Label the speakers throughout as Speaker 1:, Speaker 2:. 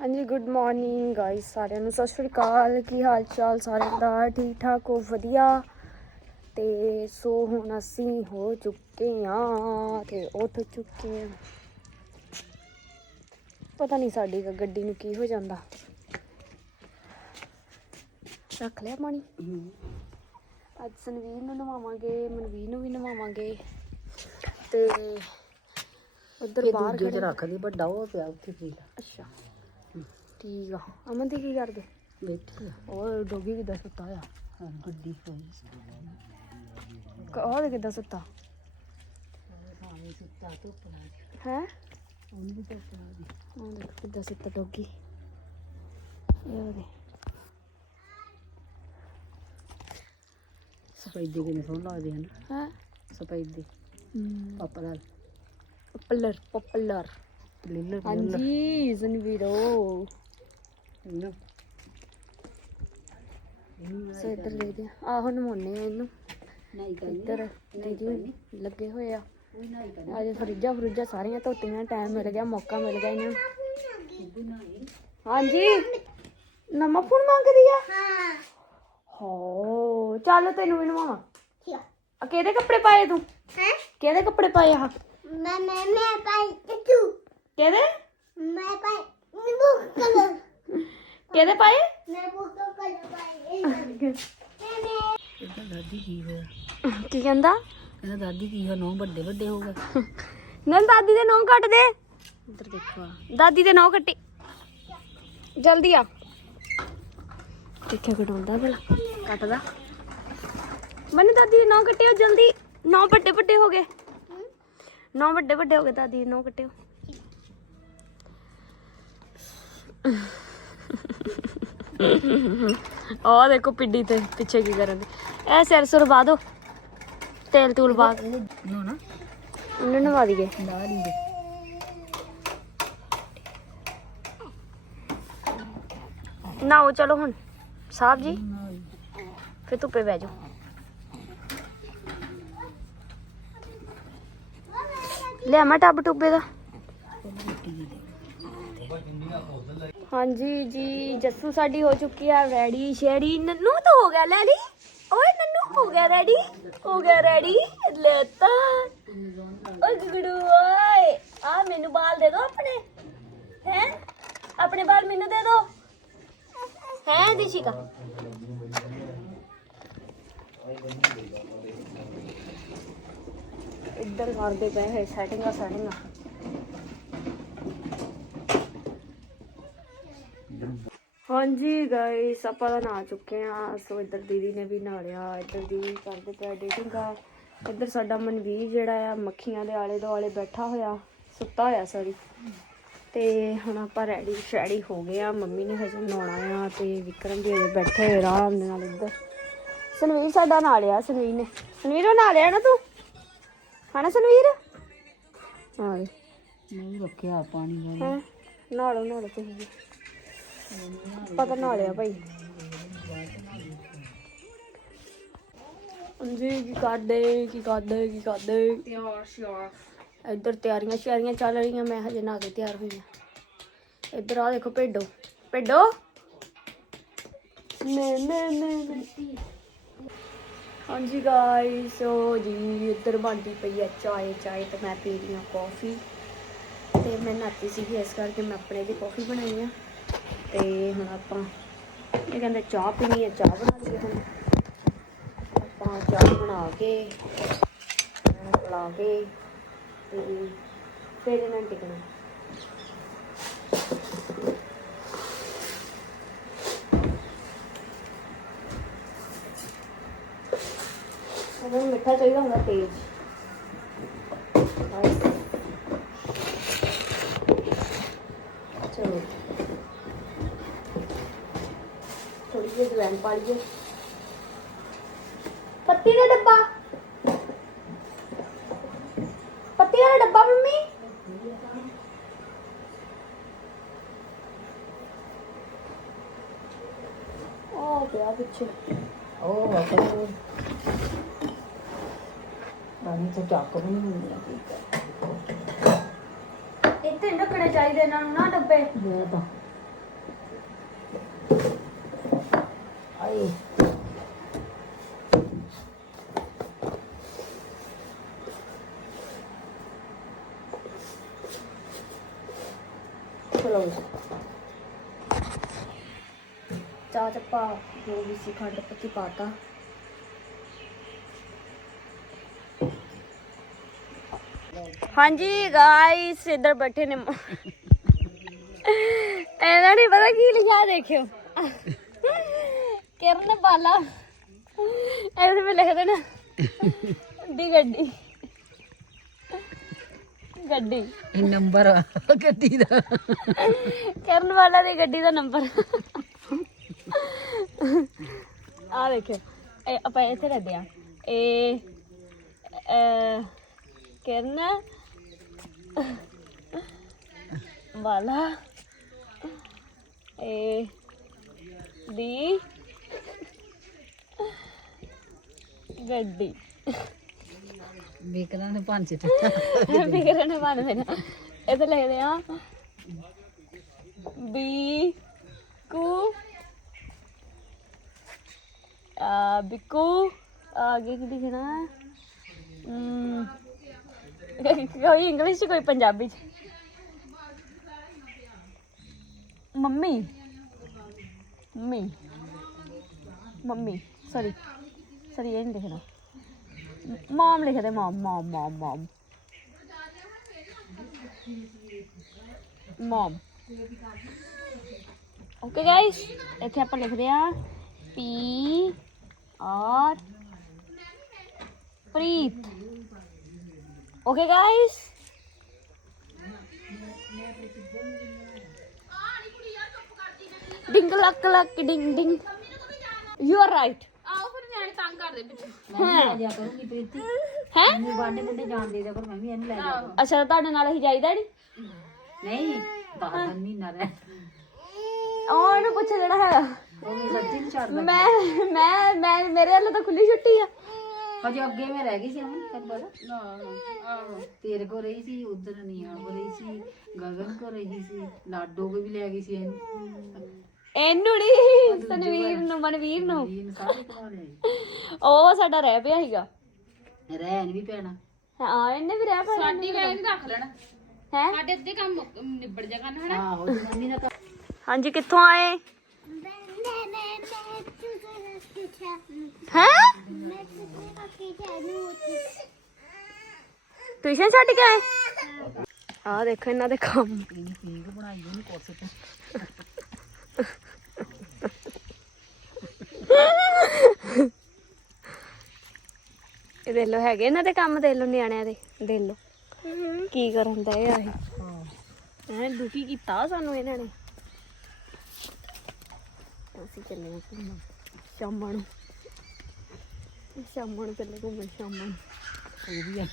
Speaker 1: ਹਾਂਜੀ good morning guys ਸਾਰਿਆਂ ਨੂੰ। ਸਤਿ ਸ਼੍ਰੀ ਅਕਾਲ। ਕੀ ਹਾਲ ਚਾਲ ਸਾਰਿਆਂ ਦਾ? ਠੀਕ ਠਾਕ ਹੋ? ਵਧੀਆ। ਤੇ ਸੋ ਹੁਣ ਅਸੀਂ ਹੋ ਚੁੱਕੇ ਆ ਤੇ ਉੱਠ ਚੁੱਕੇ ਆ ਪਤਾ ਨਹੀਂ ਸਾਡੀ ਗੱਡੀ ਨੂੰ ਕੀ ਹੋ ਜਾਂਦਾ। ਰੱਖ ਲਿਆ ਪਾਣੀ। ਅੱਜ ਸੰਵੀਰ ਨੂੰ ਨਵਾਵਾਂਗੇ ਮਨਵੀਰ ਨੂੰ ਵੀ ਨਵਾਵਾਂਗੇ। ਤੇ ਉਧਰ ਬਾਹਰ ਖੜੇ
Speaker 2: ਰੱਖ ਲਈ ਵੱਡਾ ਉਹ ਪਿਆ ਉੱਥੇ ਫਰੀਲ
Speaker 1: ਅੱਛਾ। ਠੀਕ ਆ। ਅਮਨ ਦੀ ਕੀ ਕਰਦੇ?
Speaker 2: ਬੈਠੀ ਆ।
Speaker 1: ਉਹ ਡੋਗੀ ਕਿੱਦਾਂ ਸੁੱਤਾ ਆ?
Speaker 2: ਗੱਡੀ ਹੋਈ
Speaker 1: ਉਹ ਦੇ ਕਿੱਦਾਂ ਸੁੱਤਾ
Speaker 2: ਸਾਵੇਂ ਸੁੱਤਾ। ਧੁੱਪ ਨਾਲ
Speaker 1: ਹੈ?
Speaker 2: ਉਹਨੂੰ ਵੀ ਧੁੱਪ ਨਾਲ ਦੀ
Speaker 1: ਉਹ ਦੇਖ ਕਿੱਦਾਂ ਸੁੱਤਾ ਡੋਗੀ। ਇਹ ਦੇ
Speaker 2: ਸਫੈਦੇ ਕਿੰਨੇ ਸੋਹਣੇ ਲੱਗਦੇ ਹਨ
Speaker 1: ਹੈ?
Speaker 2: ਸਫੈਦੇ।
Speaker 1: ਪਪਲਰ। ਪਪਲਰ
Speaker 2: ਲਿੱਲਰ
Speaker 1: ਹਾਂਜੀ ਜ਼ਨਵੀਰੋ। ਸੋ ਇੱਧਰ ਦੇਖਦੇ ਆ ਆਹੋ ਨਮੋਨੇ ਆ ਇਹਨੂੰ।
Speaker 2: ਨਹੀਂ
Speaker 1: ਇੱਧਰ ਦੀਦੀ ਲੱਗੇ ਹੋਏ ਆ।
Speaker 2: ਕੋਈ ਨਹੀਂ ਕਰ
Speaker 1: ਅੱਜ ਫਰਿੱਜਾਂ ਫਰੁੱਜਾਂ ਸਾਰੀਆਂ ਧੋਤੀਆਂ ਟਾਈਮ ਮਿਲ ਗਿਆ ਮੌਕਾ ਮਿਲ ਗਿਆ ਇਹਨਾਂ ਨੂੰ। ਹਾਂਜੀ। ਨਮਾ ਫੋਨ ਮੰਗਦੀ ਆ? ਹਾਂ ਹੋ ਚੱਲ ਤੈਨੂੰ ਵੀ ਨਵਾਵਾਂ ਆ ਕਿਹਦੇ ਕੱਪੜੇ ਪਾਏ ਤੂੰ?
Speaker 3: ਹੈ?
Speaker 1: ਕਿਹਦੇ ਕੱਪੜੇ ਪਾਏ ਆ?
Speaker 3: ਮੈਂ ਮੈਂ ਮੈਂ ਪਾਈ ਤੂੰ
Speaker 1: ਕਿਹਦੇ
Speaker 3: ਮੈਂ ਪਾਈ ਨਿੰਬੂ ਕਲਰ।
Speaker 1: ਕਿਹਦੇ ਪਾਏ?
Speaker 3: ਮੈਂ ਬੁੱਕ ਕਲਰ ਪਾਈ
Speaker 2: ਇਹਦਾ ਦਾਦੀ ਕੀ ਹੋਇਆ?
Speaker 1: ਕੀ ਕਹਿੰਦਾ?
Speaker 2: ਕਹਿੰਦਾ ਦਾਦੀ ਕੀ ਹੋ ਨੌ ਵੱਡੇ ਵੱਡੇ ਹੋ ਗਏ।
Speaker 1: ਨਾ ਦਾਦੀ ਦੇ ਨੌ ਕੱਟ ਦੇ। ਇੱਧਰ ਦੇਖੋ। ਦਾਦੀ ਦੇ ਨੌ ਕੱਟੀ। ਜਲਦੀ ਆ। ਕਿੱਥੇ ਕਟਾਉਂਦਾ ਭਲਾ? ਕੱਟਦਾ। ਮੈਨੂੰ ਦਾਦੀ ਦੇ ਨੌ ਕੱਟਿਓ ਜਲਦੀ। ਨੌ ਵੱਡੇ ਵੱਡੇ ਹੋ ਗਏ। ਨੌ ਵੱਡੇ ਵੱਡੇ ਹੋ ਗਏ ਦਾਦੀ ਦੇ ਨੌ ਕੱਟਿਓ। ਉਹ ਦੇਖੋ ਪਿੱਡੀ ਤੇ, ਪਿੱਛੇ ਕੀ ਕਰਨ ਦੀ। ਇਹ ਸਿਰ ਸੁਰ ਪਾ ਦੋ, ਤੇਲ ਤੂਲ ਪਾ ਕੇ।
Speaker 2: ਨੋ ਨਾ
Speaker 1: ਉਹਨੂੰ ਨਵਾ ਦਈਏ।
Speaker 2: ਦਾੜੀ ਦੇ
Speaker 1: ਨਾਓ, ਚਲੋ ਹੁਣ। ਸਾਹਿਬ ਜੀ, ਫਿਰ ਧੁੱਪੇ ਬਹਿ ਜਾਓ। ਲੈ ਮੈਂ ਟੱਬ ਟੁੱਬੇ ਦਾ? ਹਾਂਜੀ ਜੀ, ਜੱਸੂ ਸਾਡੀ ਹੋ ਚੁੱਕੀ ਆ ਰੈਡੀ ਸ਼ੈਡੀ ਨੰਨੂ ਤਾਂ ਹੋ ਗਿਆ ਲੈ ਲਈ ਓਏ, ਨੰਨੂ ਹੋ ਗਿਆ ਰੈਡੀ ਹੋ ਗਿਆ ਰੈਡੀ ਲੈ ਤਾ ਓਏ, ਗੁਗੜੂ, ਓਏ, ਆ ਮੈਨੂੰ ਬਾਲ ਦੇ ਦੋ ਆਪਣੇ। ਹੈ? ਆਪਣੇ ਬਾਲ ਮੈਨੂੰ ਦੇ ਦੋ। ਹੈ, ਦਿਸ਼ਿਕਾ? ਇੱਧਰ ਕਰਦੇ ਪਏ ਹੈ ਸੈਟਿੰਗਾਂ ਸੈਟਿੰਗਾਂ ਹਾਂਜੀ ਗਾਇਸ ਆਪਾਂ ਤਾਂ ਨਹਾ ਚੁੱਕੇ ਆ ਸੋ ਇੱਧਰ ਦੀਦੀ ਨੇ ਵੀ ਨਹਾ ਲਿਆ ਇੱਧਰ ਦੀਦੀ ਕਰਦੇ ਪਏ ਐਡੀਟਿੰਗ ਆ। ਇੱਧਰ ਸਾਡਾ ਮਨਵੀਰ ਜਿਹੜਾ ਆ ਮੱਖੀਆਂ ਦੇ ਆਲੇ ਦੁਆਲੇ ਬੈਠਾ ਹੋਇਆ ਸੁੱਤਾ ਹੋਇਆ ਸੌਰੀ ਤੇ ਹੁਣ ਆਪਾਂ ਰੈਡੀ ਸ਼ੈਡੀ ਹੋ ਗਏ ਆ। ਮੰਮੀ ਨੇ ਹਜੇ ਨਹਾਉਣਾ ਆ ਤੇ ਵਿਕਰਮ ਵੀ ਹਜੇ ਬੈਠੇ ਹੋਏ ਆਰਾਮ ਦੇ ਨਾਲ ਇੱਧਰ। ਸਨਵੀਰ ਸਾਡਾ ਨਹਾ ਲਿਆ ਸਨਵੀਰ ਨੇ। ਸਨਵੀਰ ਉਹ ਨਹਾ ਲਿਆ ਨਾ ਤੂੰ? ਹਨਾ ਸਨਵੀਰ? ਹਾਂ
Speaker 2: ਨਹੀਂ ਰੱਖਿਆ ਪਾਣੀ
Speaker 1: ਲਓ ਨਹਾ ਲਓ ਤੁਸੀਂ ਵੀ। ਆਪਾਂ ਤਾਂ ਨਹਾ ਲਿਆ ਭਾਈ। ਹਾਂਜੀ ਕੀ ਕਰਦੇ ਕੀ ਕਰਦੇ ਕੀ ਕਰਦੇ?
Speaker 2: ਤਿਆਰ ਸ਼ਿਆਰ
Speaker 1: ਇੱਧਰ ਤਿਆਰੀਆਂ ਸ਼ਿਆਰੀਆਂ ਚੱਲ ਰਹੀਆਂ ਮੈਂ ਹਜੇ ਨਹਾ ਕੇ ਤਿਆਰ ਹੋਈ ਹਾਂ। ਇੱਧਰ ਆ ਦੇਖੋ ਭੇਡੋ। ਭੇਡੋ? ਮੈਂ ਮੈਂ ਮੈਂ ਹਾਂਜੀ ਗਾਇਸ ਸੋ ਜੀ ਇੱਧਰ ਬਣਦੀ ਪਈ ਹੈ ਚਾਏ ਚਾਏ ਤੇ ਮੈਂ ਪੀ ਰਹੀ ਹਾਂ ਕਾਫੀ ਤੇ ਮੈਂ ਨਾਤੀ ਸੀਗੀ ਇਸ ਕਰਕੇ ਮੈਂ ਆਪਣੇ ਲਈ ਕਾਫੀ ਬਣਾਈ ਆ। ਤੇ ਹੁਣ ਆਪਾਂ ਇਹ ਕਹਿੰਦੇ ਚਾਹ ਪੀਣੀ ਹੈ ਚਾਹ ਬਣਾ ਲਈਏ ਹੁਣ ਆਪਾਂ ਚਾਹ ਬਣਾ ਕੇ ਇਹਨਾਂ ਨੂੰ ਪਿਲਾ ਕੇ ਤੇ ਫਿਰ ਇਹਨਾਂ ਨੂੰ ਟਿਕਣਾ ਉਹਨਾਂ ਨੂੰ ਮਿੱਠਾ ਚਾਹੀਦਾ ਹੁੰਦਾ ਤੇਜ਼ ਜਿਹੀ ਜਵੈਨ ਪਾ ਲਈਏ ਪੱਤੀ ਦਾ ਡੱਬਾ? ਪੱਤੀ ਵਾਲਾ ਡੱਬਾ ਮੰਮੀ? ਉਹ ਪਿਆ ਪਿੱਛੇ।
Speaker 2: ਉਹ ਆਪਣਾ ਪਾਣੀ ਤੋਂ ਚੱਕ ਵੀ ਨਹੀਂ ਹੁੰਦਾ ਠੀਕ ਹੈ
Speaker 1: ਇੱਥੇ ਰੱਖਣੇ ਚਾਹੀਦੇ ਇਹਨਾਂ ਨੂੰ ਨਾ ਡੱਬੇ।
Speaker 2: ਮੈਂ ਤਾਂ ਹਾਏ ਚਲੋ
Speaker 1: ਚਾਹ ਚੱਪਾ ਜੋ ਵੀ ਸੀ ਖੰਡ ਪੱਤੀ ਪਾਤਾ। ਹਾਂਜੀ ਗਾਇਸ ਇੱਧਰ ਬੈਠੇ ਨੇ ਇਹਨਾਂ ਨੇ ਪਤਾ ਕੀ ਲਿਖਿਆ ਦੇਖਿਓ। ਕਿਰਨ ਬਾਲਾ ਇਹਦੇ ਵਿੱਚ ਲਿਖ ਦੇਣਾ ਦੀ ਗੱਡੀ ਗੱਡੀ।
Speaker 2: ਇਹ ਨੰਬਰ ਗੱਡੀ ਦਾ।
Speaker 1: ਕਰਨ ਵਾਲਾ ਦੀ ਗੱਡੀ ਦਾ ਨੰਬਰ। ਆ ਦੇਖਿਓ। ਇਹ ਆਪਾਂ ਇੱਥੇ ਰੱਖਦੇ ਆ। ਇਹ ਅਹ, ਕਰਨ ਵਾਲਾ। ਇਹ ਦੀ ਗੱਡੀ।
Speaker 2: ਵਿਕਲਾਂ ਨੇ ਪੰਜ ਤੇ
Speaker 1: ਫਿਕਰ ਨੇ ਬਣ ਦੇਣਾ ਇਹ ਤਾਂ ਲਿਖਦੇ ਆ ਬੀ ਕੂ ਆ ਬਿਕੂ ਆਗੇ ਕੀ ਲਿਖਣਾ? ਹਮ, ਕੋਈ ਇੰਗਲਿਸ਼ ਕੋਈ ਪੰਜਾਬੀ ਚ। Mummy. Mummy. Mummy sorry sorry ਇਹ ਨਹੀਂ ਲਿਖਣਾ ਮਮ ਲਿਖਦੇ ਮਮ ਮਮ ਮਮ ਮਮ ਮਮ ਓਕੇ ਗਾਇਸ ਇੱਥੇ ਆਪਾਂ ਲਿਖਦੇ ਆ P R Preet okay guys ding luck luck ding ding you are right
Speaker 2: ਮੈਂ ਜਾ ਕਰੂੰਗੀ ਪ੍ਰੀਤੀ।
Speaker 1: ਹੈ?
Speaker 2: ਮੈਨੂੰ ਬਾਂਡੇ ਬੁੰਡੇ ਜਾਣ ਦੇ ਦਿਆ ਕਰ ਮੈਂ ਵੀ ਇਹਨੂੰ ਲੈ ਜਾ
Speaker 1: ਅੱਛਾ ਤੁਹਾਡੇ ਨਾਲ ਹੀ ਜਾਈਦਾ ਨੀ?
Speaker 2: ਨਹੀਂ ਬਾਹਰ ਮਹੀਨਾ ਰਹਿ।
Speaker 1: ਉਹ ਇਹਨੂੰ ਪੁੱਛ ਜਿਹੜਾ ਹੈਗਾ।
Speaker 2: ਉਹ ਵੀ ਸੱਚੀ ਨਹੀਂ ਛੱਡਦਾ
Speaker 1: ਮੈਂ ਮੈਂ ਮੈਂ ਮੇਰੇ ਵੱਲੋਂ ਤਾਂ ਖੁੱਲੀ ਛੁੱਟੀ ਆ।
Speaker 2: ਹਜੇ ਅੱਗੇ ਮੈਂ ਰਹਿ ਗਈ ਸੀ ਅਮਨ ਤੈਨੂੰ ਪਤਾ? ਆਹੋ। ਤੇਰੇ ਕੋ ਰਹੀ ਸੀ ਉਧਰ ਨੀਆ ਕੋ ਰਹੀ ਸੀ ਗਗਨ ਕੋ ਰਹੀ ਸੀ ਲਾਡੋ ਕੋ ਵੀ ਲੈ ਗਈ ਸੀ ਇਹਨੂੰ।
Speaker 1: ਇਹਨੂੰ ਨਹੀਂ ਤਨਵੀਰ ਨੂੰ ਮਨਵੀਰ ਨੂੰ। ਉਹ ਸਾਡਾ ਰਹਿ ਪਿਆ ਸੀਗਾ।
Speaker 2: ਰਹਿਣ ਵੀ ਪੈਣਾ।
Speaker 1: ਹਾਂ ਇਹਨੇ ਵੀ ਰਹਿ ਪਿਆ ਸਾਡੀ
Speaker 4: ਵੈਨ ਰੱਖ ਲੈਣਾ।
Speaker 1: ਹੈ?
Speaker 4: ਸਾਡੇ ਅੱਧੇ ਕੰਮ ਨਿਬੜ ਜਾ ਕਰਨ ਹਨਾ?
Speaker 2: ਆਹੋ ਜਨਾਨੀ ਨਾਲ ਕੰਮ
Speaker 1: ਹਾਂਜੀ ਕਿੱਥੋਂ ਆਏ? ਹੈ? ਟਿਊਸ਼ਨ ਛੱਡ ਕੇ ਆਏ? ਆ ਦੇਖੋ ਇਹਨਾਂ ਦੇ ਕੰਮ। ਇਹ ਦੇਖ ਲੋ ਹੈਗੇ ਇਹਨਾਂ ਦੇ ਕੰਮ ਦੇਖ ਲੋ ਨਿਆਣਿਆਂ ਦੇ ਦੇਖ ਲੋ ਕੀ ਕਰਨ ਦਾ ਇਹ? ਆਹੀ ਐ ਦੁਖੀ ਕੀਤਾ ਸਾਨੂੰ ਇਹਨਾਂ ਨੇ। ਅਸੀਂ ਚੱਲੇ ਹਾਂ ਘੁੰਮਣ। ਸ਼ਾਮਾਂ ਨੂੰ। ਸ਼ਾਮਾਂ ਨੂੰ ਚੱਲੇ ਘੁੰਮਣ ਸ਼ਾਮਾਂ ਨੂੰ।
Speaker 2: ਉਹ ਵੀ ਆ।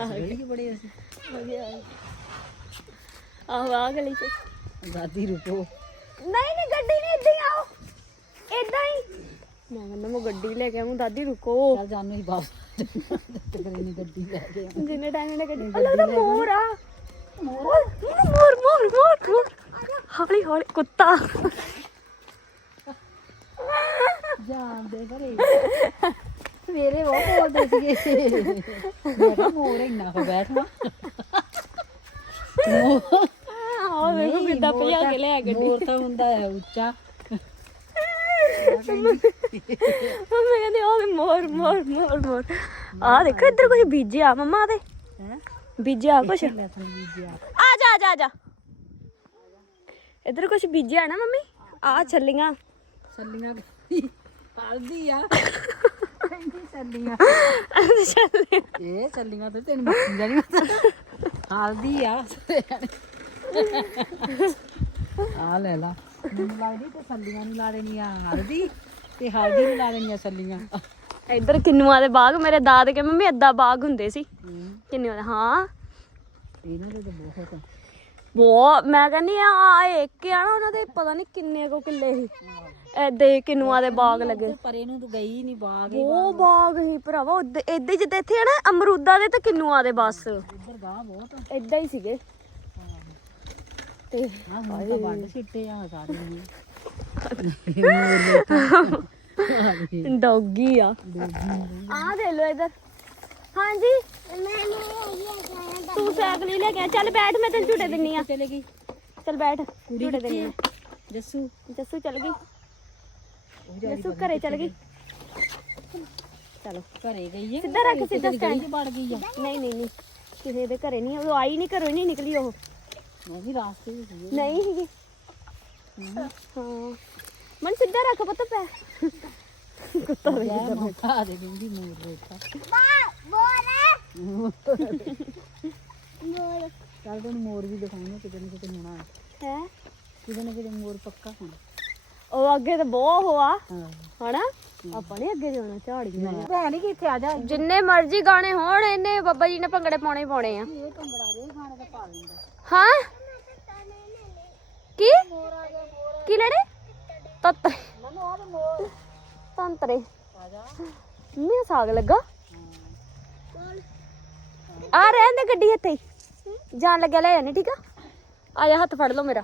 Speaker 2: ਆਹ ਵੀ ਬੜੇ ਅਸੀਂ
Speaker 1: ਵਧੀਆ ਹੈ। ਆਹੋ ਆ ਗਲੀ ਚ।
Speaker 2: ਦਾਦੀ ਰੁਕੋ।
Speaker 1: ਨਹੀਂ ਨਹੀਂ ਗੱਡੀ ਨਹੀਂ ਇੱਦਾਂ ਹੀ ਆਓ। ਇੱਦਾਂ ਹੀ। ਮੈਂ ਕਹਿੰਦਾ ਮੈਂ ਗੱਡੀ ਲੈ ਕੇ ਆਉਂ ਦਾਦੀ ਰੁਕੋ।
Speaker 2: ਚੱਲ ਜਾਨੂੰ ਹੀ ਵਾਪਸ ਤੇ ਫਿਰ ਇਹਨੇ ਗੱਡੀ ਲੈ ਕੇ ਆਉਣੀ।
Speaker 1: ਜਿੰਨੇ ਟਾਈਮ ਇਹਨੇ ਗੱਡੀ ਆ ਲੱਗਦਾ ਮੋਰ ਆ। ਮੋਰ ਮੋਰ ਮੋਰ ਮੋਰ ਮੋਰ ਹੌਲੀ ਹੌਲੀ ਕੁੱਤਾ।
Speaker 2: ਜਾਣ ਦੇ ਘਰੇ। ਸਵੇਰੇ ਉਹ ਬੋਲਦੇ ਸੀਗੇ। ਮੈਂ ਕਿਹਾ ਮੋਰ ਇੰਨਾ ਕੋ ਬੈਠਵਾ
Speaker 1: ਆਹ ਵੇਖੋ ਕਿੱਦਾਂ ਭਜਾ ਕੇ ਲਿਆ ਗੱਡੀ।
Speaker 2: ਮੋਰ ਤਾਂ ਹੁੰਦਾ ਹੈ ਉੱਚਾ।
Speaker 1: ਮੈਂ ਕਹਿੰਦੀ ਉਹ ਮੋਰ ਮੋਰ ਮੋਰ ਮੋਰ। ਆ ਦੇਖੋ ਇੱਧਰ ਕੁਝ ਬੀਜਿਆ ਮੰਮਾ ਦੇ
Speaker 2: ਹੈ?
Speaker 1: ਬੀਜਿਆ ਕੁਝ ਆ ਜਾ ਆ ਜਾ ਆ ਜਾ। ਇੱਧਰ ਕੁਝ ਬੀਜਿਆ ਨਾ ਮੰਮੀ? ਆ ਛੱਲੀਆਂ।
Speaker 2: ਸੱਲੀਆਂ ਗਈ ਹਲਦੀ ਆ। ਸੱਲੀਆਂ
Speaker 1: ਛੱਲੀਆਂ।
Speaker 2: ਇਹ ਸੱਲੀਆਂ ਤੇ ਤੈਨੂੰ ਮੱਖੀ ਦਾ ਨਹੀਂ ਪਤਾ ਹਲਦੀ ਆ। ਆ ਲੈ ਲਾ। ਮੈਨੂੰ ਲੱਗਦੀ ਤੇ ਸੱਲੀਆਂ ਨੂੰ ਲਾ ਦੇਣੀ ਆ ਹਲਦੀ। ਤੇ ਹਲਦੀ ਨੂੰ ਲਾ ਦੇਣੀ ਆ ਸੱਲੀਆਂ।
Speaker 1: ਇੱਧਰ ਕਿੰਨੂਆਂ ਦੇ ਬਾਗ ਮੇਰੇ ਦਾਦ ਕੇ ਮੰਮੀ ਏਦਾਂ ਬਾਗ ਹੁੰਦੇ ਸੀ। ਕਿੰਨੂਆਂ ਦੇ ਹਾਂ।
Speaker 2: ਇਹਨਾਂ ਦੇ ਤਾਂ ਬਹੁਤ
Speaker 1: ਬਹੁਤ ਮੈਂ ਕਹਿੰਦੀ ਆ ਆ ਇੱਕ ਆ ਨਾ ਉਹਨਾਂ ਦੇ ਪਤਾ ਨਹੀਂ ਕਿੰਨੇ ਕੋ ਕਿੱਲੇ ਸੀ। ਐਦੇ ਕਿੰਨੂਆਂ ਦੇ ਬਾਗ ਲੱਗੇ।
Speaker 2: ਪਰੇ ਨੂੰ ਤੂੰ ਗਈ ਨਹੀਂ ਬਾਗ
Speaker 1: ਉਹ ਬਾਗ। ਹੀ ਭਰਾਵਾ ਏਦਾਂ ਜਿੱਦਾਂ ਇੱਥੇ ਆ ਨਾ ਅਮਰੂਦਾਂ ਦੇ ਤੇ ਕਿੰਨੂਆਂ ਦੇ ਬਸ।
Speaker 2: ਇੱਧਰ ਗਾਹ ਬਹੁਤ
Speaker 1: ਏਦਾਂ ਹੀ ਸੀਗੇ। ਤੇ
Speaker 2: ਆ ਹੁਣ ਤਾਂ ਵੱਢ ਸਿੱਟੇ ਆ ਸਾਰੇ ਨੇ
Speaker 1: ਡੌਗੀ ਆ। ਆ ਦੇ ਲੋ ਇਧਰ। ਹਾਂਜੀ। ਤੂੰ ਸਾਈਕਲ ਹੀ ਲੈ ਕੇ ਚੱਲ ਬੈਠ ਮੈਂ ਤੈਨੂੰ ਝੂਟੇ ਦਿੰਨੀ ਆ।
Speaker 2: ਚਲੇ ਗਈ।
Speaker 1: ਚੱਲ ਬੈਠ ਝੂਟੇ ਦਿੰਨੀ
Speaker 2: ਜੱਸੂ।
Speaker 1: ਜੱਸੂ ਚੱਲ ਗਈ। ਜੱਸੂ ਘਰੇ ਚੱਲ ਗਈ। ਚਲੋ।
Speaker 2: ਘਰੇ ਗਈ ਹੈ
Speaker 1: ਸਿੱਧਾ ਰੱਖ ਸਿੱਧਾ ਸਟੈਂਡ
Speaker 2: ਵੜ ਗਈ ਆ।
Speaker 1: ਨਹੀਂ ਨਹੀਂ ਨਹੀਂ। ਕਿਸੇ ਦੇ ਘਰੇ ਨਹੀਂ। ਉਹ ਆਈ ਨਹੀਂ ਘਰੋਂ ਹੀ ਨਹੀਂ ਨਿਕਲੀ ਉਹ।
Speaker 2: ਉਹ ਵੀ ਰਾਸਤੇ ਵਿੱਚ ਹੀ
Speaker 1: ਨਹੀਂ। ਹਾਂ। ਮਨ ਸਿੱਧਾ ਰੱਖ ਪਤਾ ਪੈ। ਕੁੱਤਾ ਵੇਖ
Speaker 2: ਮੈਂ ਮੌਕਾ ਦੇ ਦਿੰਦੀ ਮੂਰ ਰੋਕਾ
Speaker 3: ਬੋਲ ਬੋਲ
Speaker 2: ਚੱਲ ਤੈਨੂੰ ਮੋਰ ਵੀ ਦਿਖਾਉਣੇ ਕਿਤੇ ਨਾ ਕਿਤੇ ਹੋਣਾ
Speaker 1: ਹੈ?
Speaker 2: ਕਿਤੇ ਨਾ ਕਿਤੇ ਮੋਰ ਪੱਕਾ ਹੋਣਾ।
Speaker 1: ਉਹ ਅੱਗੇ ਤੇ ਬਹੁਤ ਹੋਆ।
Speaker 2: ਹਾਂ।
Speaker 1: ਹਨਾ? ਆਪਾਂ ਨੇ ਅੱਗੇ ਜਾਣਾ ਝਾੜੀਆਂ
Speaker 2: ਭੈਣ ਹੀ ਕਿੱਥੇ ਆ ਜਾ।
Speaker 1: ਜਿੰਨੇ ਮਰਜ਼ੀ ਗਾਣੇ ਹੋਣ ਇਹਨੇ ਬੱਬਾ ਜੀ ਨੇ ਭੰਗੜੇ ਪਾਉਣੇ ਪਾਉਣੇ ਆ।
Speaker 2: ਇਹ ਭੰਗੜਾ ਰੇ ਗਾਣੇ ਦਾ ਪਾ ਲੈਂਦਾ।
Speaker 1: ਹਾਂ? ਕੀ? ਕੀ ਲੈਣੇ? ਤੰਤਰੇ। ਤੰਤਰੇ।
Speaker 2: ਆ ਜਾ
Speaker 1: ਮੈਂ ਸਾਗ ਲੱਗਾ। ਆ ਰਹਿਣ ਦੇ ਗੱਡੀ ਇੱਥੇ। ਜਾਣ ਲੱਗਿਆ ਲੈ ਜਾਣੀ ਠੀਕ ਆ? ਆ ਜਾ ਹੱਥ ਫੜ ਲਓ ਮੇਰਾ।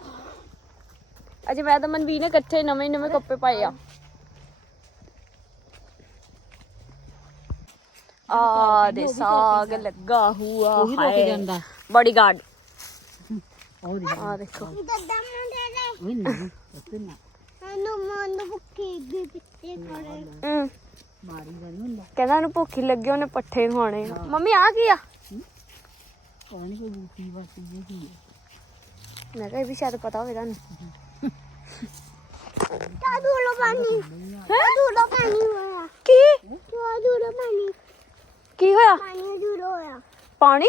Speaker 1: ਅਜੇ ਮੈਂ ਤਾਂ ਮਨਵੀਰ ਨੇ ਇਕੱਠੇ ਨਵੇਂ ਨਵੇਂ ਕੱਪੜੇ ਪਾਏ ਆ। ਆ ਦੇ ਸਾਗ ਲੱਗਾ ਹੁਆ
Speaker 2: ਰੁਕ ਜਾਂਦਾ।
Speaker 1: ਬਾਡੀਗਾਰਡ
Speaker 2: ਉਹ ਦੀ
Speaker 1: ਆ ਦੇਖੋ।
Speaker 3: ਦੱਦਾ ਮੁੰਡੇ ਨੇ
Speaker 2: ਉਹ ਨਹੀਂ ਉੱਤੇ ਨਾ।
Speaker 3: ਨੂੰ ਮਨ ਭੁੱਖੀ ਪਿੱਛੇ ਖੜੇ।
Speaker 2: ਮਾਰੀ ਹੁੰਦਾ।
Speaker 1: ਕਹਿੰਦਾ ਉਹਨੂੰ ਭੁੱਖੀ ਲੱਗੀ ਉਹਨੇ ਪੱਠੇ ਖਾਣੇ ਆ। ਮੰਮੀ ਆ ਕੀ ਆ?
Speaker 2: ਪਾਣੀ ਕੋਈ ਬੂਟੀ ਵਾਸੀ ਜੀ ਕੀ ਹੈ
Speaker 1: ਮੈਂ ਕਿਹਾ ਇਹ ਵੀ ਸ਼ਾਇਦ ਪਤਾ ਹੋਵੇ ਤੁਹਾਨੂੰ।
Speaker 3: ਚਾ ਦੂਲੋ ਪਾਣੀ। ਹੈ। ਦੂਲੋ ਪਾਣੀ ਹੋਇਆ।
Speaker 1: ਕੀ?
Speaker 3: ਪਾਣੀ।
Speaker 1: ਹੋਇਆ?
Speaker 3: ਪਾਣੀ ਦੂਲੋ ਹੋਇਆ।
Speaker 1: ਪਾਣੀ?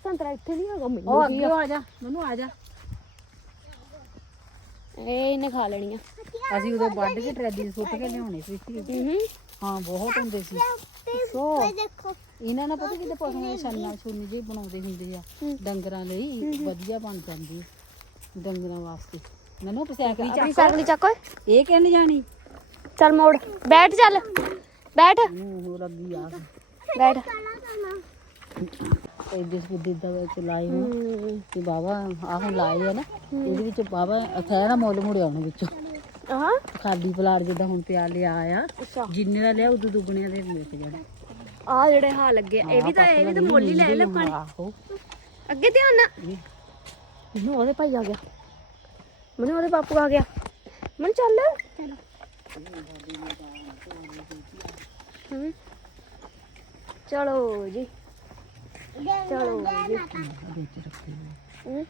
Speaker 1: ਸੰਤਰਾ ਇੱਥੇ ਨਹੀਂ ਹੈਗਾ
Speaker 2: ਉਹ
Speaker 1: ਮੈਨੂੰ
Speaker 2: ਅੱਗੇ ਆ ਜਾ ਮੈਨੂੰ ਆ ਜਾ
Speaker 1: ਇਹ ਇਹਨੇ ਖਾ ਲੈਣੀ ਆ
Speaker 2: ਅਸੀਂ ਉਦੋਂ ਵੱਡ ਕੇ ਟਰੈਲੀ ਸੁੱਟ ਕੇ ਲਿਆਉਣੇ ਸੀ ਇੱਥੇ।
Speaker 1: ਹੂੰ
Speaker 2: ਹਾਂ ਬਹੁਤ ਹੁੰਦੇ ਸੀ
Speaker 1: ਸੋ
Speaker 3: ਇਹ ਦੇਖੋ
Speaker 2: ਇਹਨਾਂ ਨਾਲ ਪਤਾ ਕਿਤੇ ਪਸ਼ੂਆਂ ਦੇ ਛੰਨਾ ਛੁੰਨੀ ਜਿਹੇ ਬਣਾਉਂਦੇ ਹੁੰਦੇ ਆ ਡੰਗਰਾਂ ਲਈ ਵਧੀਆ ਬਣ ਜਾਂਦੀ ਆ ਡੰਗਰਾਂ ਵਾਸਤੇ ਮੈਨੂੰ ਪਸਾਇਕਲੀ
Speaker 1: ਆਪਣੀ
Speaker 2: ਚੱਕ
Speaker 1: ਸਾਈਕਲ ਚੱਕ ਓਏ
Speaker 2: ਇਹ ਕਿੰਨ ਜਾਣੀ
Speaker 1: ਚੱਲ ਮੋੜ ਬੈਠ ਚੱਲ ਬੈਠ
Speaker 2: ਨੂੰ ਹੋ ਲੱਗੀ ਆ
Speaker 1: ਬੈਠ
Speaker 2: ਇਹਦੇ ਸੁੱਧੀ ਦਾ ਵਿੱਚ ਹੋਣ
Speaker 1: ਹਮ।
Speaker 2: ਤੇ ਬਾਬਾ ਆਹ ਲਾਏ ਆ ਨਾ ਇਹਦੇ ਵਿੱਚ ਬਾਬਾ ਅਥੈਰਾ ਮੁੱਲ ਮੁੜਿਆ ਉਹਨੇ ਵਿੱਚੋਂ।
Speaker 1: ਹਾਂ
Speaker 2: ਖਾਲੀ ਪਲਾਟ ਜਿੱਦਾਂ ਹੁਣ ਪਿਆ ਲਿਆ ਆ ਜਿੰਨੇ ਦਾ ਲਿਆ ਉਦੋਂ ਦੁੱਗਣਿਆਂ ਦੇ ਮਿਲ ਜਾਣ।
Speaker 1: ਆ ਜਿਹੜੇ ਹਾਂ ਲੱਗੇ ਇਹ ਵੀ ਤਾਂ ਇਹ ਵੀ ਤਾਂ ਮੁੱਲ ਹੀ ਲੈ ਲੋਕਾਂ ਨੇ
Speaker 2: ਆਹੋ।
Speaker 1: ਅੱਗੇ ਧਿਆਨ ਨਾ ਮੈਨੂੰ ਉਹਦੇ ਭਾਈ ਆ ਗਿਆ। ਮੈਨੂੰ ਉਹਦੇ ਬਾਪੂ ਆ ਗਿਆ। ਮਨ ਚੱਲ। ਹਮ। ਚਲੋ ਜੀ। ਚਲੋ ਜੀ।
Speaker 2: ਵਿੱਚ ਰੱਖੇ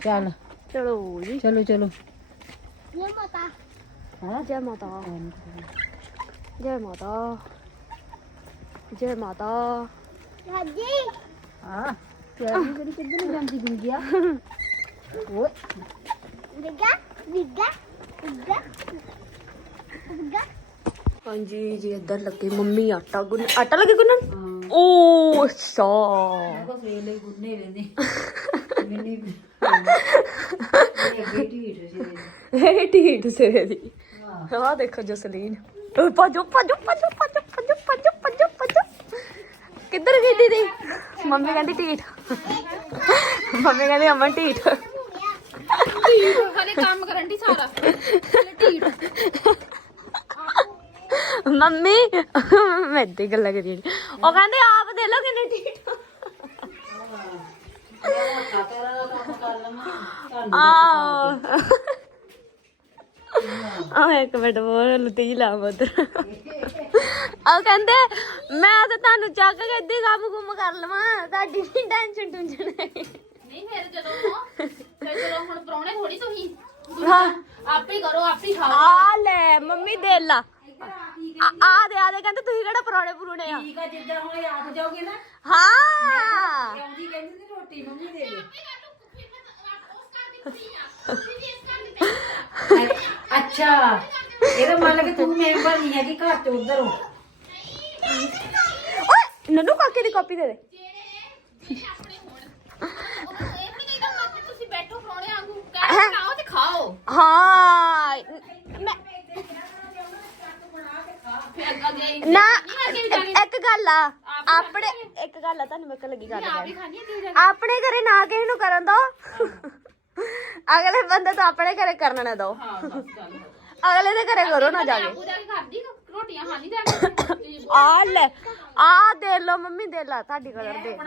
Speaker 2: ਚੱਲ।
Speaker 1: ਚਲੋ ਜੀ
Speaker 2: ਚਲੋ। ਚਲੋ
Speaker 3: ਇਹ ਮਾਤਾ
Speaker 2: ਹਾਂ?
Speaker 1: ਜੈ ਮਾਤਾ। ਜੈ ਮਾਤਾ। ਜੈ ਮਾਤਾ।
Speaker 3: ਰਾਜੀ
Speaker 2: ਹਾਂ ਤੇਰੀ ਜਿਹੜੀ ਕਿੱਧਰ ਨੂੰ ਜਾਂਦੀ ਗੁੰਗਿਆ ਓਏ।
Speaker 3: ਵਿਗਾ ਵਿਗਾ ਵਿਗਾ ਵਿਗਾ
Speaker 1: ਹਾਂਜੀ ਜੀ ਇੱਧਰ ਲੱਗੇ ਮੰਮੀ ਆਟਾ ਗੁੰਨ ਆਟਾ ਲੱਗੇ ਗੁੰਨਣ?
Speaker 2: ਹਾਂ
Speaker 1: ਓ ਅੱਛਾ
Speaker 2: ਕੋ ਵੇਲੇ ਗੁੰਨੇ ਰਹਿੰਦੇ ਮੈਨੇ ਇਹ ਸੀ
Speaker 1: ਇਹ ਢੀਠ ਸਿਰੇ ਦੀ ਆਹ ਦੇਖੋ ਜਸਲੀਨ ਓ ਭੱਜੋ ਭੱਜੋ ਭੱਜੋ ਭੱਜੋ ਭੱਜੋ ਭੱਜੋ ਭੱਜੋ ਭੱਜੋ ਕਿੱਧਰ ਗਈ ਦੀਦੀ ਮੰਮੀ ਕਹਿੰਦੀ ਢੀਠ ਮੰਮੀ ਕਹਿੰਦੀ ਅਮਨ ਢੀਠ
Speaker 4: ਹਲੇ ਕੰਮ ਕਰਨ ਦੀ ਸਾਰਾ ਢੀਠ
Speaker 1: ਮੰਮੀ ਮੈਂ ਤੇ ਗੱਲਾਂ ਕਰੀ ਜਾਂਦੀ। ਉਹ ਕਹਿੰਦੇ ਆਪ ਦੇ ਲੋ ਕਿੰਨੇ ਢੀਠ। ਆਹ। ਇੱਕ ਮਿੰਟ ਬੋਲ ਲੁੱਟੀ ਜੀ ਲਾ ਉਧਰ ਉਹ ਕਹਿੰਦੇ ਮੈਂ ਤਾਂ ਤੁਹਾਨੂੰ ਚੱਕ ਕੇ ਇੱਦੀ ਕੰਮ ਕੁਮ ਕਰ ਲਵਾਂ ਤੁਹਾਡੀ ਨਹੀਂ ਟੈਨਸ਼ਨ ਹੈਗੀ
Speaker 4: ਨਹੀਂ ਫਿਰ ਜਦੋਂ ਫਿਰ ਚਲੋ ਹੁਣ ਪਰੌਣੇ ਥੋੜੀ ਤੁਸੀਂ। ਆਪੇ ਕਰੋ ਆਪੇ ਖਾਓ।
Speaker 1: ਆ ਲੈ ਮੰਮੀ ਦੇ ਲਾ। ਆ ਆ ਦੇ ਆ ਦੇ ਕਹਿੰਦੇ ਤੁਸੀਂ ਕਿਹੜਾ ਪੁਰਾਣੇ ਪੁਰਾਣੇ ਆ?
Speaker 2: ਠੀਕ ਆ ਜਿੱਦਾਂ ਹੁਣ ਆਖ ਜਾਓਗੇ ਨਾ
Speaker 1: ਹਾਂ।
Speaker 2: ਆਉਂਦੀ ਕਹਿੰਦੀ ਸੀ ਰੋਟੀ ਮੰਮੀ ਦੇ ਦੇ। ਅੱਛਾ ਇਹਦਾ ਮਤਲਬ ਕਿ ਤੂੰ ਮੈਂਬਰ ਨਹੀਂ ਹੈ ਕਿ ਘਰ ਚ ਉਧਰ ਹੋ।
Speaker 1: ਓਏ ਨਨੂ ਕਾਕੇ ਦੀ ਕਾਪੀ ਦੇ ਦੇ।
Speaker 4: ਤੁਸੀਂ ਬੈਠੋ ਪਰੌਣੇ ਵਾਂਗੂ। ਕਹਿ ਖਾਓ ਤੇ ਖਾਓ।
Speaker 1: ਹਾਂ ਮੈਂ
Speaker 4: ਫਿਰ ਅੱਗਾ ਦੇ
Speaker 1: ਨਾ ਇੱਕ ਗੱਲ ਆ ਆਪਣੇ ਇੱਕ ਗੱਲ ਆ ਤੁਹਾਨੂੰ ਮੈਂ ਲੱਗੀ ਗੱਲ ਆਪਣੇ ਘਰੇ ਨਾ ਕਿਸੇ ਨੂੰ ਕਰਨ ਦੋ। ਅਗਲੇ ਬੰਦੇ ਤਾਂ ਆਪਣੇ ਘਰੇ ਕਰਨ ਨਾ ਦੋ।
Speaker 4: ਹਾਂ ਬਸ
Speaker 1: ਅਗਲੇ ਦੇ ਘਰੇ ਕਰੋ ਨਾ ਜਾ ਕੇ।
Speaker 4: ਆਪੂ ਜਾ ਕੇ ਕਰਦੀ ਰੋਟੀਆਂ ਖਾਣੀ ਜਾ ਕੇ। ਤੁਸੀਂ
Speaker 1: ਆ ਲੈ ਆ ਦੇ ਲੋ ਮੰਮੀ ਦੇ ਲਾ ਤੁਹਾਡੀ ਕਲਰ ਦੇ।
Speaker 2: ਕੇ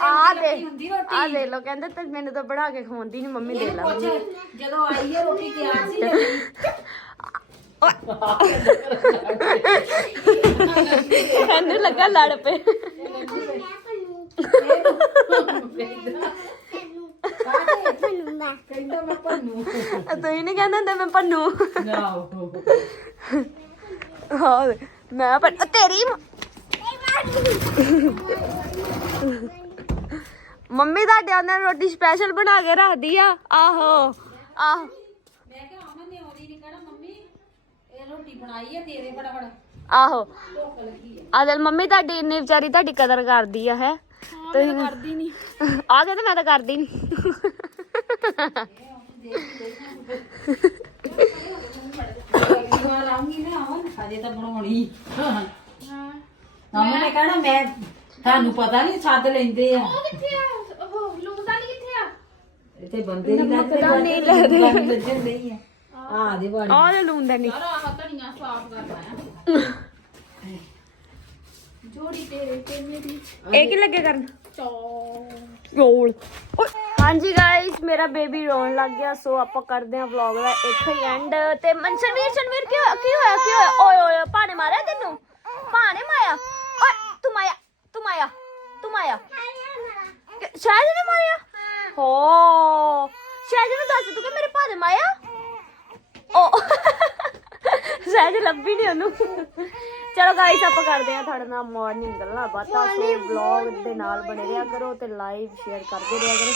Speaker 1: ਆ ਦੇ ਆ ਦੇ ਲੋ ਕਹਿੰਦੇ ਤੇ ਮੈਨੂੰ ਤਾਂ ਬਣਾ ਕੇ ਖਵਾਉਂਦੀ ਨਹੀਂ ਮੰਮੀ ਦੇ ਲਾ।
Speaker 2: ਪੁੱਛ ਜਦੋਂ ਆਈ ਹੈ ਰੋਟੀ ਤਿਆਰ ਸੀ ਲੱਗੀ
Speaker 1: ਇਹਨੂੰ ਲੱਗਾ ਲੜ ਪਏ।
Speaker 2: ਕਹਿੰਦਾ ਮੈਂ ਭੰਨੂ
Speaker 1: ਤੁਸੀਂ ਨਹੀਂ ਕਹਿੰਦੇ ਹੁੰਦੇ ਮੈਂ ਪੰਨੂ
Speaker 2: ਨਾ
Speaker 1: ਹਾਂ ਮੈਂ ਪਰ ਤੇਰੀ ਮ- ਮੰਮੀ ਤੁਹਾਡੇ ਆਂਦੇ ਰੋਟੀ ਸਪੈਸ਼ਲ ਬਣਾ ਕੇ ਰੱਖਦੀ ਆ। ਆਹੋ ਆਹੋ।
Speaker 2: ਮੈਂ ਕਿਹਾ ਅਮਨ ਨੇ ਆਉਣੀ ਨਹੀਂ ਕਹਿਣਾ, ਮੰਮੀ, ਇਹ ਰੋਟੀ ਬਣਾਈ ਹੈ ਦੇ ਦੇ ਫਟਾਫਟ।
Speaker 1: ਆਹੋ।
Speaker 2: ਭੁੱਖ ਲੱਗੀ ਹੈ
Speaker 1: ਆ ਦੇ ਮੰਮੀ ਤੁਹਾਡੀ ਇੰਨੀ ਵਿਚਾਰੀ ਤੁਹਾਡੀ ਕਦਰ ਕਰਦੀ ਆ ਹੈ। ਤੁਸੀਂ ਕਰਦੀ ਨਹੀਂ ਆ ਕਹਿੰਦੇ ਮੈਂ ਤਾਂ ਕਰਦੀ ਨਹੀਂ
Speaker 2: ਅਗਲੀ ਵਾਰ ਆਉਂਗੀ ਨਾ। ਅਮਨ ਹਜੇ ਤਾਂ ਬਣਾਉਣੀ ਅਮਨ ਨੇ ਕਹਿਣਾ ਮੈਂ ਤੁਹਾਨੂੰ ਪਤਾ ਨਹੀਂ ਸੱਦ ਲੈਂਦੇ ਆ।
Speaker 4: ਉਹ ਕਿੱਥੇ ਆ? ਉਹ ਲੂਜ਼ਾਨੀ ਕਿੱਥੇ ਆ?
Speaker 2: ਇੱਥੇ ਬੰਦੇ ਨਹੀਂ ਲੱਗਦੇ ਨਹੀਂ ਲੱਗਦੇ ਲੱਜਣ ਨਹੀਂ ਆ। ਆ ਦੇ ਬਾੜੀ
Speaker 1: ਆਹ ਲੈ ਲੂਣ ਦਾ ਨਹੀਂ
Speaker 4: ਯਾਰ ਆਹ ਧਨੀਆ ਸਾਫ਼ ਕਰਨਾ ਆ। ਜੋੜੀ ਤੇਰੇ ਤੇ ਮੇਰੀ
Speaker 1: ਇਹ ਕੀ ਲੱਗੇ ਕਰਨ
Speaker 4: ਚੌ
Speaker 1: ਰੋਲ ਹਾਂਜੀ ਗਾਇਸ ਮੇਰਾ ਬੇਬੀ ਰੋਣ ਲੱਗ ਗਿਆ ਸੋ ਆਪਾਂ ਕਰਦੇ ਹਾਂ ਵਲੌਗ ਦਾ ਇੱਥੇ ਹੀ ਐਂਡ ਤੇ ਮਨਸ਼ਨਵੀਰ ਸ਼ਨਵੀਰ ਕੀ ਹੋਇਆ ਕੀ ਹੋਇਆ ਕੀ ਹੋਇਆ ਓਏ ਓਏ ਭਾਣੇ ਮਾਰਿਆ ਤੈਨੂੰ ਭਾਣੇ ਮਾਇਆ ਓਏ ਤੂੰ ਮਾਇਆ ਤੂੰ ਮਾਇਆ ਤੂੰ ਮਾਇਆ ਕਿ- ਸ਼ਾਇਦ ਨੇ ਮਾਰਿਆ ਹੋ ਸ਼ਾਇਦ ਨੂੰ ਦੱਸ ਤੂੰ ਕਿ ਮੇਰੇ ਭਾਣੇ ਮਾਇਆ ਓ ਸ਼ਾਇਦ ਲੱਭੀ ਨਹੀਂ ਉਹਨੂੰ। ਚਲੋ ਗਾਇਸ ਆਪਾਂ ਕਰਦੇ ਆ ਤੁਹਾਡੇ ਨਾਲ ਮਾਰਨਿੰਗ ਗੱਲਾਂ ਬਾਤਾਂ ਤੇ ਵਲੌਗ ਦੇ ਨਾਲ ਬਣੇ ਰਿਹਾ ਕਰੋ ਤੇ ਲਾਈਵ ਸ਼ੇਅਰ ਕਰਦੇ ਰਿਹਾ ਕਰੋ।